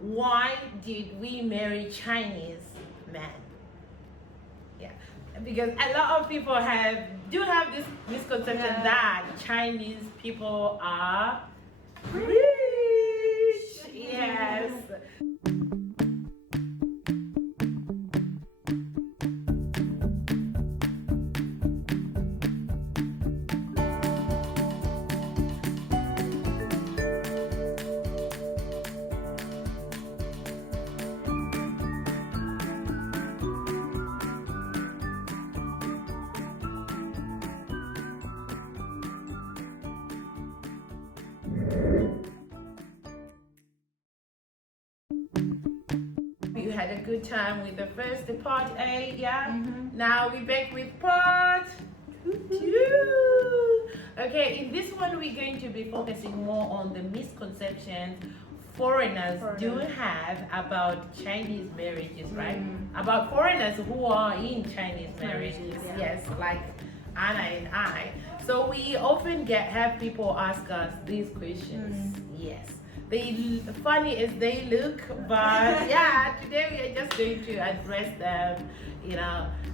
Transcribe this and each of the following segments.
why did we marry Chinese men? Yeah, because a lot of people do have this misconception that Chinese people are rich. Yes. You had a good time with the first part A, yeah? Mm-hmm. Now we're back with part 2. Okay, in this one we're going to be focusing more on the misconceptions foreigners do have about Chinese marriages, right? About foreigners who are in Chinese marriages, yes, like Anna and I. So we often have people ask us these questions, yes. Funny as they look, but yeah, today we are just going to address them,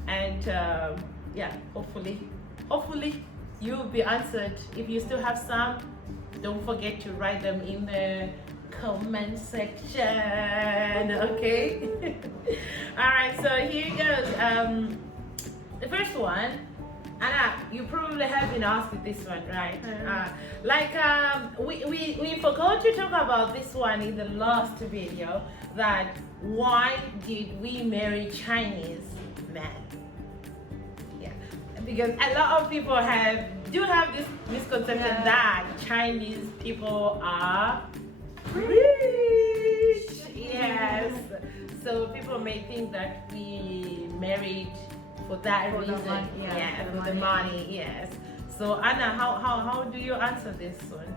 and yeah, hopefully you'll be answered. If you still have some, don't forget to write them in the comment section, okay? All right, so here goes. The first one, Anna, you probably have been asked this one, right? We forgot to talk about this one in the last video, that why did we marry Chinese men? Yeah, because a lot of people do have this misconception that Chinese people are rich. Yes. So people may think that we married for that reason, for the money, yes. So Anna, how do you answer this one?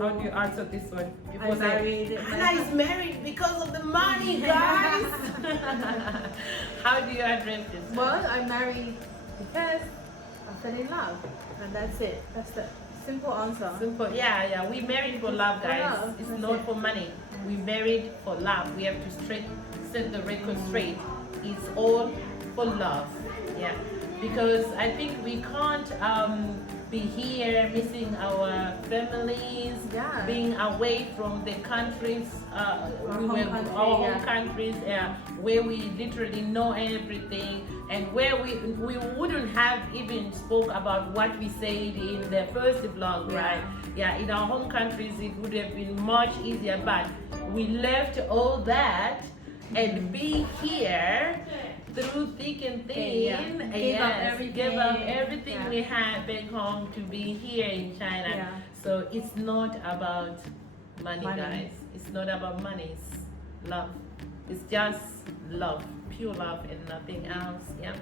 How do you answer this one? People say Anna is married because of the money, guys. How do you address this? Well, I married because I fell in love, and that's it. That's the simple answer. Simple, yeah. We married for love, guys. It's not for money. We married for love. We have to set the record straight. It's all for love, yeah, because I think we can't be here missing our families, being away from the countries, our home countries, where we literally know everything, and where we wouldn't have even spoke about what we said in the first vlog, right? Yeah, in our home countries it would have been much easier, but we left all that and be here through thick and thin. Give up everything we had back home to be here in China. So it's not about money, guys. It's not about money. It's love. It's just love, pure love, and nothing else. Yeah.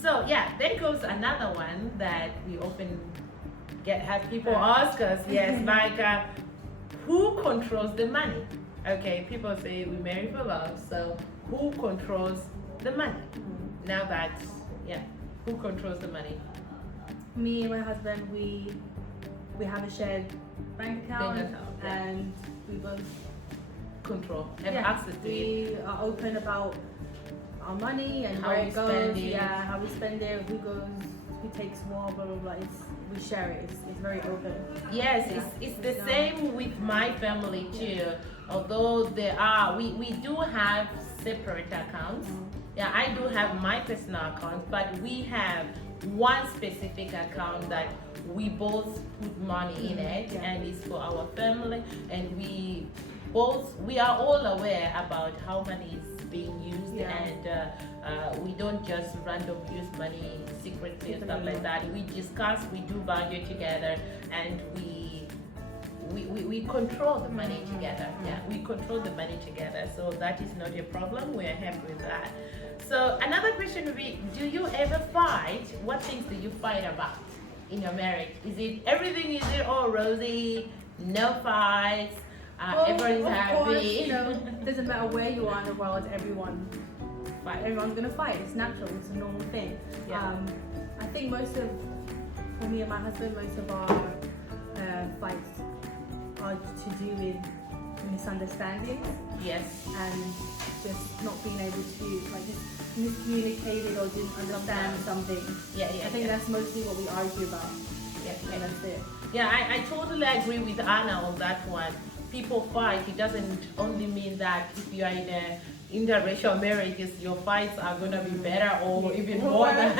So yeah, there goes another one that we often have people ask us. Yes, like who controls the money? Okay, people say we marry for love. So who controls the money? Now that's, who controls the money? Me and my husband, we have a shared bank account, and we both control, have access to it. We are open about our money and how where we it goes, spend it. how we spend it, who takes what, blah blah blah. We share it. It's very open. Yes, it's the same with my family too. Although we do have separate accounts. Yeah, I do have my personal account, but we have one specific account that we both put money in it, and it's for our family, and we are all aware about how money is being used, and we don't just random use money secretly and stuff like that. We discuss, we do budget together, and we control the money together. Yeah, we control the money together, so that is not a problem. We are happy with that. So another question would be, do you ever fight? What things do you fight about in your marriage? Is it all rosy, no fights, everyone's happy? Course, doesn't matter where you are in the world, everyone's gonna fight. It's natural, it's a normal thing. I think for me and my husband, most of our fights are to do with misunderstandings Yes. and just not being able to like just miscommunicated or didn't understand something. Yeah. I think that's mostly what we argue about. And that's it. Yeah, I totally agree with Anna on that one. People fight. It doesn't only mean that if you are in a interracial marriages, your fights are gonna be better or even more than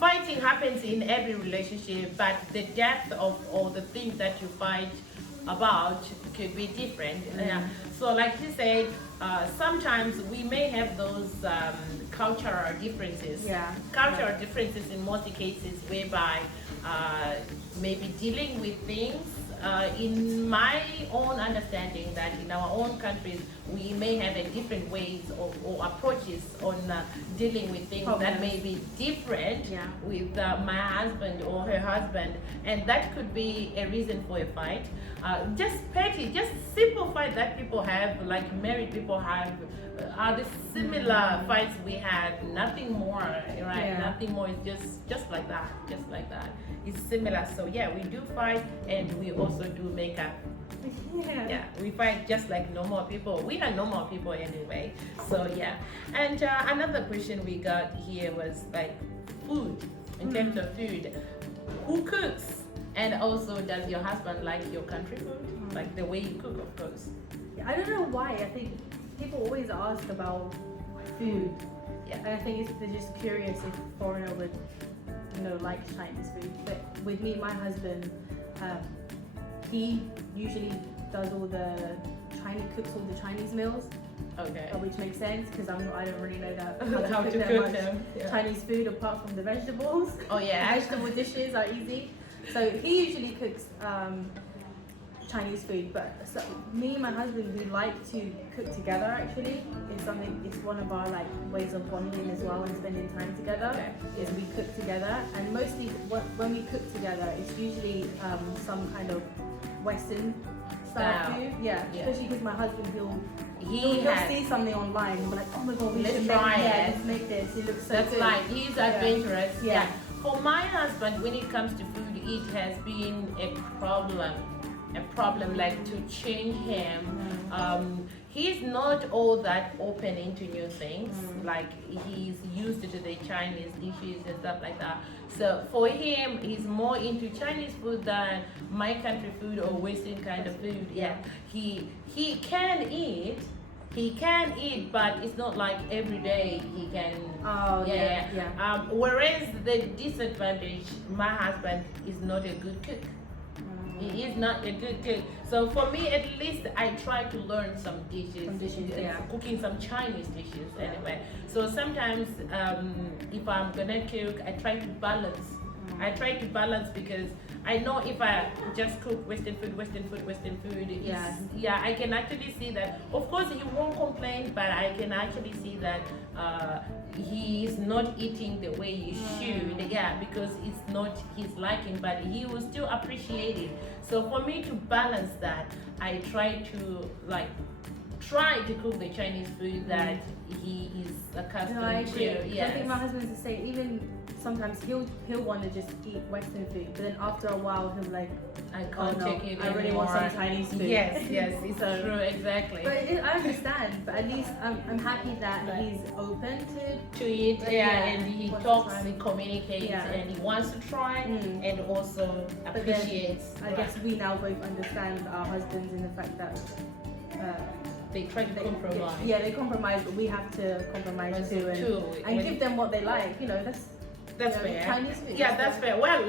Fighting happens in every relationship, but the depth of or the things that you fight about could be different. So like you said, sometimes we may have those cultural differences. Cultural differences in most cases whereby maybe dealing with things in my own understanding that in our own countries we may have a different ways or approaches on dealing with things that may be different with my husband or her husband, and that could be a reason for a fight. Just petty, just simple fight that people have, like married people have, are the similar fights we have, nothing more, right? Nothing more, it's just like that, it's similar. So yeah, we do fight and we also do make up. We fight just like normal people. We are normal people anyway. So yeah. And another question we got here was like food. In terms of food, who cooks? And also, does your husband like your country food? Like the way you cook, of course. I don't know why. I think people always ask about food. And I think they're just curious if a foreigner would, like Chinese food. But with me, my husband, he usually does cooks all the Chinese meals. Okay. Which makes sense because I don't really know how to cook them. Chinese food apart from the vegetables. Oh yeah. Vegetable dishes are easy. So he usually cooks Chinese food, but so me and my husband, we like to cook together. Actually, it's one of our like ways of bonding as well and spending time together. Is we cook together, and mostly when we cook together, it's usually some kind of Western style food. Especially because my husband he'll see something online and be like, oh my god, let's make this. It looks so good. Like he's adventurous. For my husband, when it comes to food, it has been a problem like to change him. He's not all that open into new things. Like he's used to the Chinese dishes and stuff like that. So for him, he's more into Chinese food than my country food or Western kind of food. He can eat. He can eat, but it's not like every day he can. Whereas the disadvantage, my husband is not a good cook. He is not a good cook. So for me, at least, I try to learn some dishes. Cooking some Chinese dishes anyway. So sometimes, if I'm gonna cook, I try to balance. Because I know if I just cook Western food, I can actually see that. Of course, he won't complain, but I can actually see that he is not eating the way he should. Because it's not his liking, but he will still appreciate it. So for me to balance that, I try to cook the Chinese food that he is accustomed to. I think my husband's the same. Even sometimes he'll want to just eat Western food, but then after a while he'll be like, I can't take it I really want some Chinese food. Yes, it's true, exactly. But I understand. But at least I'm happy that he's open to it. And he talks, he communicates, and he wants to try, and also appreciates. I guess we now both understand our husbands in the fact that. They try to compromise. They compromise, but we have to compromise too, and give them what they like. That's fair. Chinese food. That's fair. Well,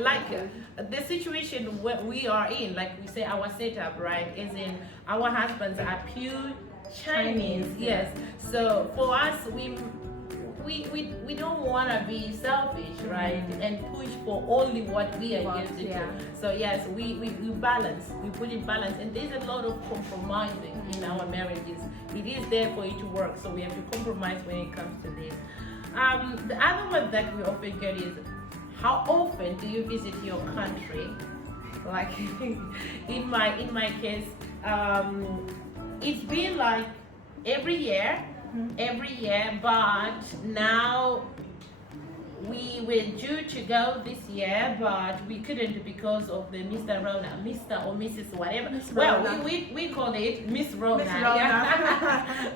the situation where we are in, like we say, our setup, right, is in our husbands are pure Chinese. Yes. So for us, we don't want to be selfish, right, and push for only what we are used to. So yes, we balance. We put in balance, and there's a lot of compromising in our marriages. It is there for it to work, so we have to compromise when it comes to this. The other one that we often get is, how often do you visit your country? Like in my case, it's been like every year, but now we were due to go this year, but we couldn't because of the Mr. or Mrs. whatever. Miss Well, Rona. we call it Miss Rona. Miss Rona. Yeah.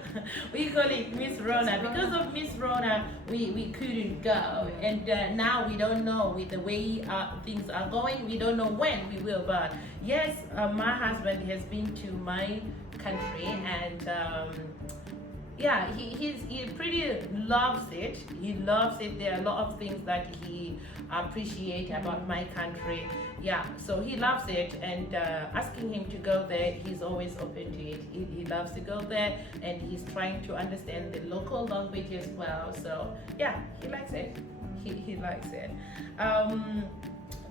We call it Miss Rona. Because of Miss Rona, we couldn't go, and now we don't know with the way things are going. We don't know when we will, but yes, my husband has been to my country, and yeah, he pretty loves it. He loves it. There are a lot of things that he appreciates about my country. Yeah, so he loves it, and asking him to go there, he's always open to it. He loves to go there, and he's trying to understand the local language as well. So yeah, he likes it. He likes it.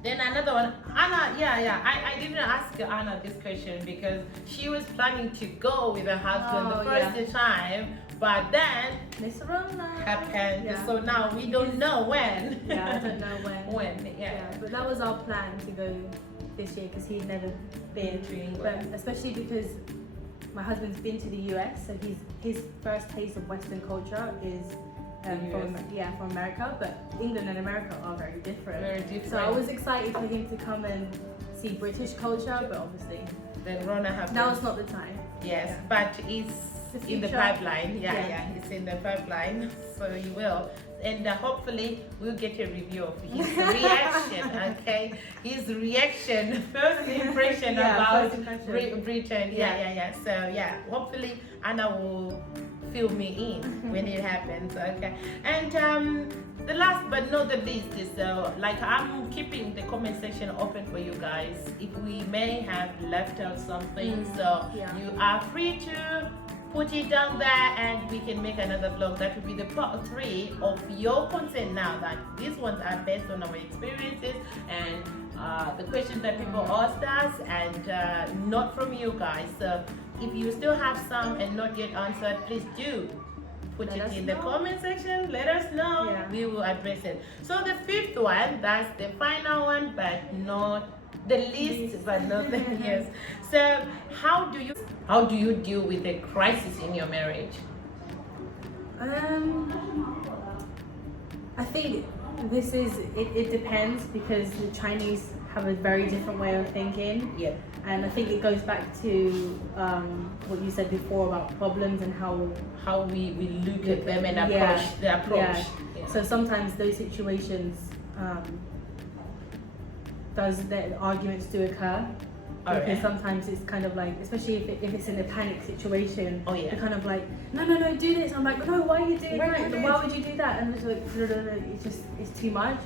Then another one, Anna. Yeah. I didn't ask Anna this question because she was planning to go with her husband the first time, but then Miss Rona happened. Yeah. So now we don't know when. Yeah, I don't know when. When? Yeah. But that was our plan to go this year because he'd never been To England. But especially because my husband's been to the US, so his first taste of Western culture is from America. But England and America are very different. Very different. So I was excited for him to come and see British culture, but obviously Then Rona happened. now's not the time. Yes, Yeah. but it's The in the future. pipeline. Yeah. Yeah, it's in the pipeline. So you will. And hopefully we'll get a review of his reaction, okay? His reaction, first impression about first impression. Britain. Yeah. So yeah, hopefully Anna will fill me in when it happens, okay? And the last but not the least is like I'm keeping the comment section open for you guys. If we may have left out something, so you are free to put it down there and we can make another vlog. That would be the part 3 of your content now, that these ones are based on our experiences and the questions that people asked us, and not from you guys. So if you still have some and not yet answered, please do put it in the comment section. Let us know. We will address it. So the 5th one, that's the final one, but not the least, but not the yes. So how do you deal with the crisis in your marriage? I think this is it depends because the Chinese have a very different way of thinking. Yeah. And I think it goes back to what you said before about problems and how we look at them and approach the approach. Yeah. So sometimes those situations the arguments do occur. Because sometimes it's kind of like, especially if it's in a panic situation, you're kind of like, no, do this. I'm like, no, why are you doing that? Why would you do that? And it's like, it's too much.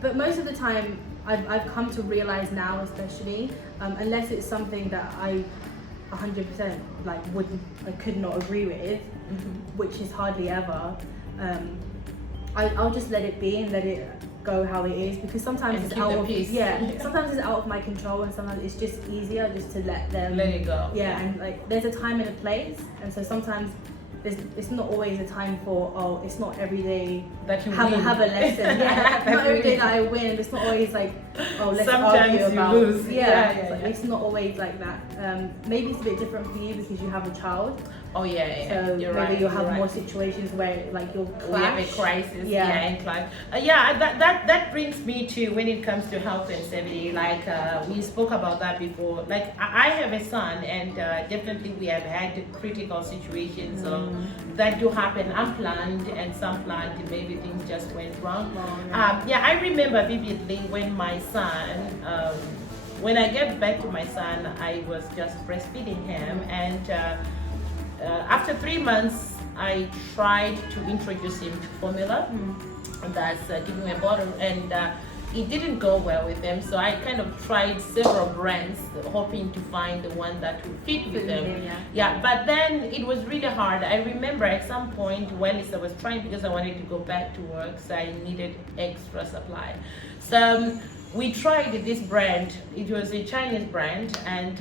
But most of the time, I've come to realize now, especially, unless it's something that I 100% like I could not agree with, which is hardly ever. I'll just let it be and let it go how it is, because sometimes it's out of sometimes it's out of my control, and sometimes it's just easier just to let it go. And like there's a time and a place, and so sometimes it's not always a time for it's not every day that you have a lesson. Not every day that I win. It's not always like let's sometimes argue about you lose. It's not always like that. Maybe it's a bit different for you because you have a child. So you're maybe you'll have more situations where like you'll clash. We have a crisis, and clash. That brings me to when it comes to health and safety. Like we spoke about that before. Like I have a son, and definitely we have had critical situations that do happen unplanned and some planned. Maybe things just went wrong. I remember vividly when my son. When I gave birth to my son, I was just breastfeeding him, and after 3 months, I tried to introduce him to formula. That's giving him a bottle, and it didn't go well with him. So I kind of tried several brands, hoping to find the one that would fit with them. But then it was really hard. I remember at some point when I was trying, because I wanted to go back to work, so I needed extra supply. So we tried this brand. It was a Chinese brand, and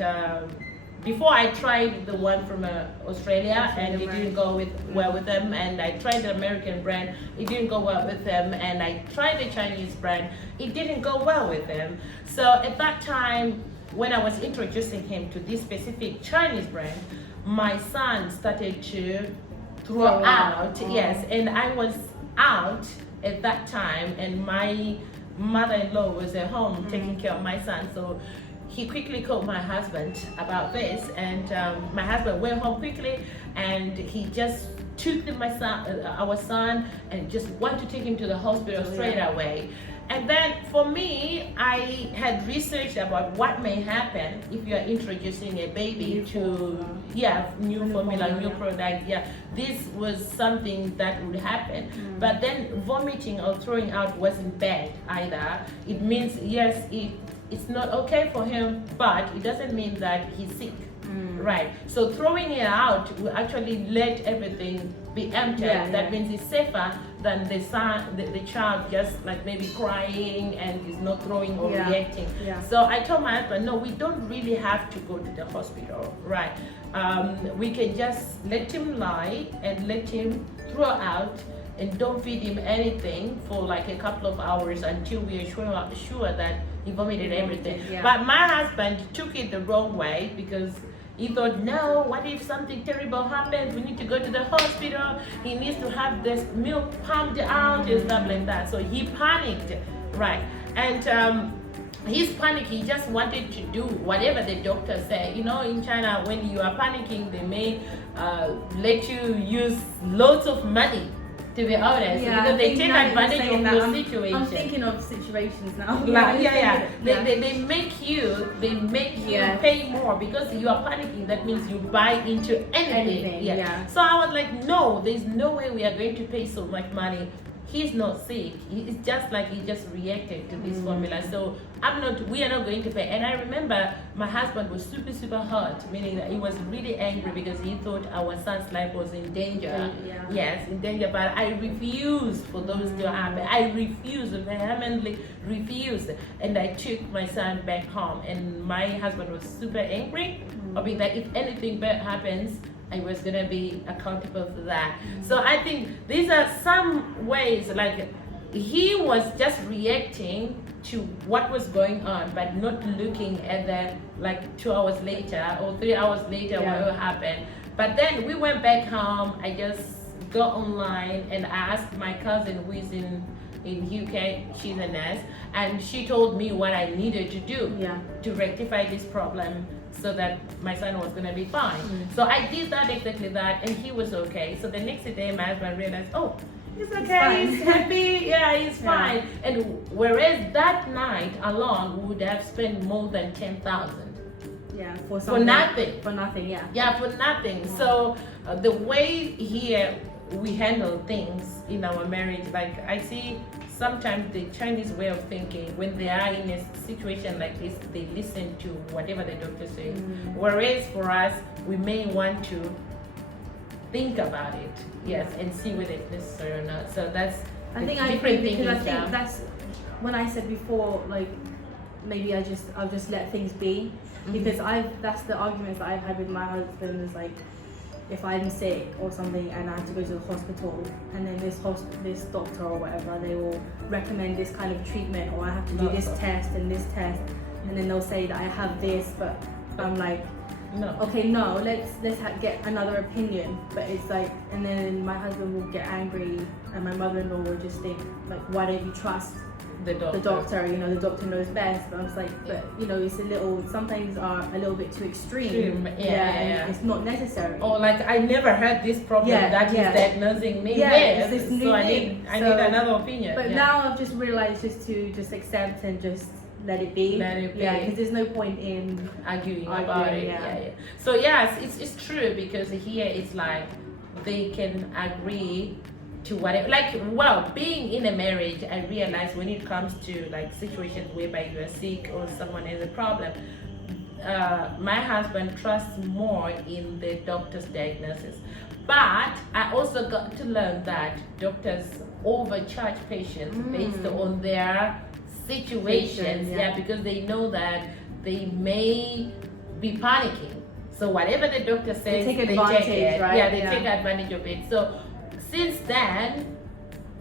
before I tried the one from Australia, and it didn't go well with them, and I tried the American brand, it didn't go well with them, and I tried the Chinese brand, it didn't go well with them. So at that time, when I was introducing him to this specific Chinese brand, my son started to throw out, and I was out, at that time, and my mother-in-law was at home taking care of my son. So he quickly called my husband about this, and my husband went home quickly, and he just took our son, and just wanted to take him to the hospital straight away. And then for me, I had researched about what may happen if you are introducing a baby new formula, new product. Yeah, this was something that would happen. But then vomiting or throwing out wasn't bad either. It means, yes, it's not okay for him, but it doesn't mean that he's sick. Right. So throwing it out will actually let everything be empty. That means it's safer than the child just like maybe crying and is not throwing or reacting. So I told my husband, no, we don't really have to go to the hospital. Right. We can just let him lie and let him throw out, and don't feed him anything for like a couple of hours until we are sure that he vomited everything. But my husband took it the wrong way, because he thought, no, what if something terrible happens? We need to go to the hospital. He needs to have this milk pumped out and stuff like that. So he panicked, right? And his panic, he just wanted to do whatever the doctor said. You know, in China, when you are panicking, they may let you use lots of money, to be honest, because they take advantage of your situation. I'm thinking of situations now. They make you pay more because you are panicking. That means you buy into anything. So I was like, no, there's no way we are going to pay so much money. He's not sick. It's just like he just reacted to this formula. So we are not going to pay. And I remember my husband was super, super hurt, meaning that he was really angry because he thought our son's life was in danger. Yes, in danger. But I refused for those to happen. I refused, vehemently refused. And I took my son back home. And my husband was super angry, hoping that if anything bad happens, I was gonna be accountable for that. So I think these are some ways, like he was just reacting to what was going on, but not looking at the like 2 hours later or 3 hours later what will happen. But then we went back home. I just got online and asked my cousin who is in UK, she's a nurse, and she told me what I needed to do to rectify this problem, so that my son was gonna be fine. So I did that, exactly that, and he was okay. So the next day my husband realized, oh, he's okay, he's happy, he's fine. And whereas that night alone we would have spent more than 10,000. For nothing. For nothing. So the way here we handle things in our marriage, like I see sometimes the Chinese way of thinking, when they are in a situation like this, they listen to whatever the doctor says. Whereas for us, we may want to think about it, and see whether it's necessary or not. So that's I think I agree, because I think that's when I said before, like maybe I'll just let things be, because that's the arguments that I've had with my husband, is like, if I'm sick or something and I have to go to the hospital, and then this doctor or whatever, they will recommend this kind of treatment, or I have to do this test and this test, and then they'll say that I have this, but I'm like, no, let's get another opinion. But it's like, and then my husband will get angry, and my mother-in-law will just think like, why don't you trust the doctor? You know, the doctor knows best. But I was like, but you know, sometimes are a little bit too extreme. It's not necessary. Or like, I never had this problem that he's diagnosing me with. It's this new thing. I need another opinion. But now I've just realized just to accept and just let it be. Because there's no point in arguing about it. So yes, it's true, because here it's like they can agree to whatever, like, well, being in a marriage, I realize when it comes to like situations whereby you are sick or someone has a problem, my husband trusts more in the doctor's diagnosis. But I also got to learn that doctors overcharge patients based on their situations, because they know that they may be panicking. So whatever the doctor says, they take it. Right? They take advantage of it. So since then,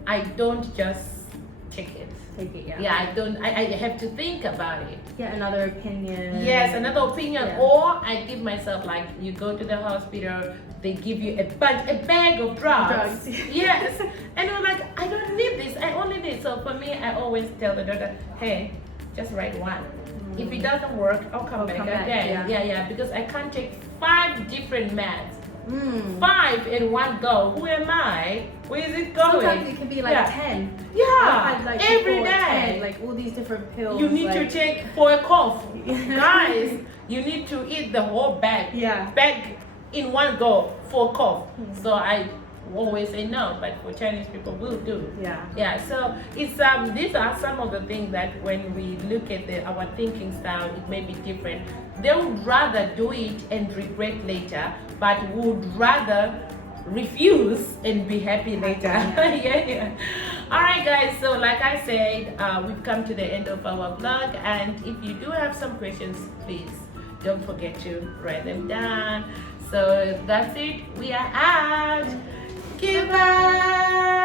I don't just take it. take it. Yeah, I have to think about it. Yeah, another opinion. Yes, another opinion. Yeah. Or I give myself, like, you go to the hospital, they give you a bag of drugs. Yes. And I'm like, I don't need this, I only need. So for me, I always tell the doctor, hey, just write one. If it doesn't work, I'll come back again. Yeah, because I can't take 5 different meds. 5 in one go. Who am I? Where is it going? Sometimes it can be like 10. Yeah, I've had, like, every before, day. 10, like all these different pills. You need to take for a cough. Guys, you need to eat the whole bag. Yeah. Bag in one go for cough. So I always say no, but for Chinese people will do. Yeah, so it's these are some of the things that when we look at our thinking style, it may be different. They would rather do it and regret later, but would rather refuse and be happy later. Yeah. All right, guys, so like I said, we've come to the end of our vlog, and if you do have some questions, please don't forget to write them down. So that's it, we are out. Goodbye.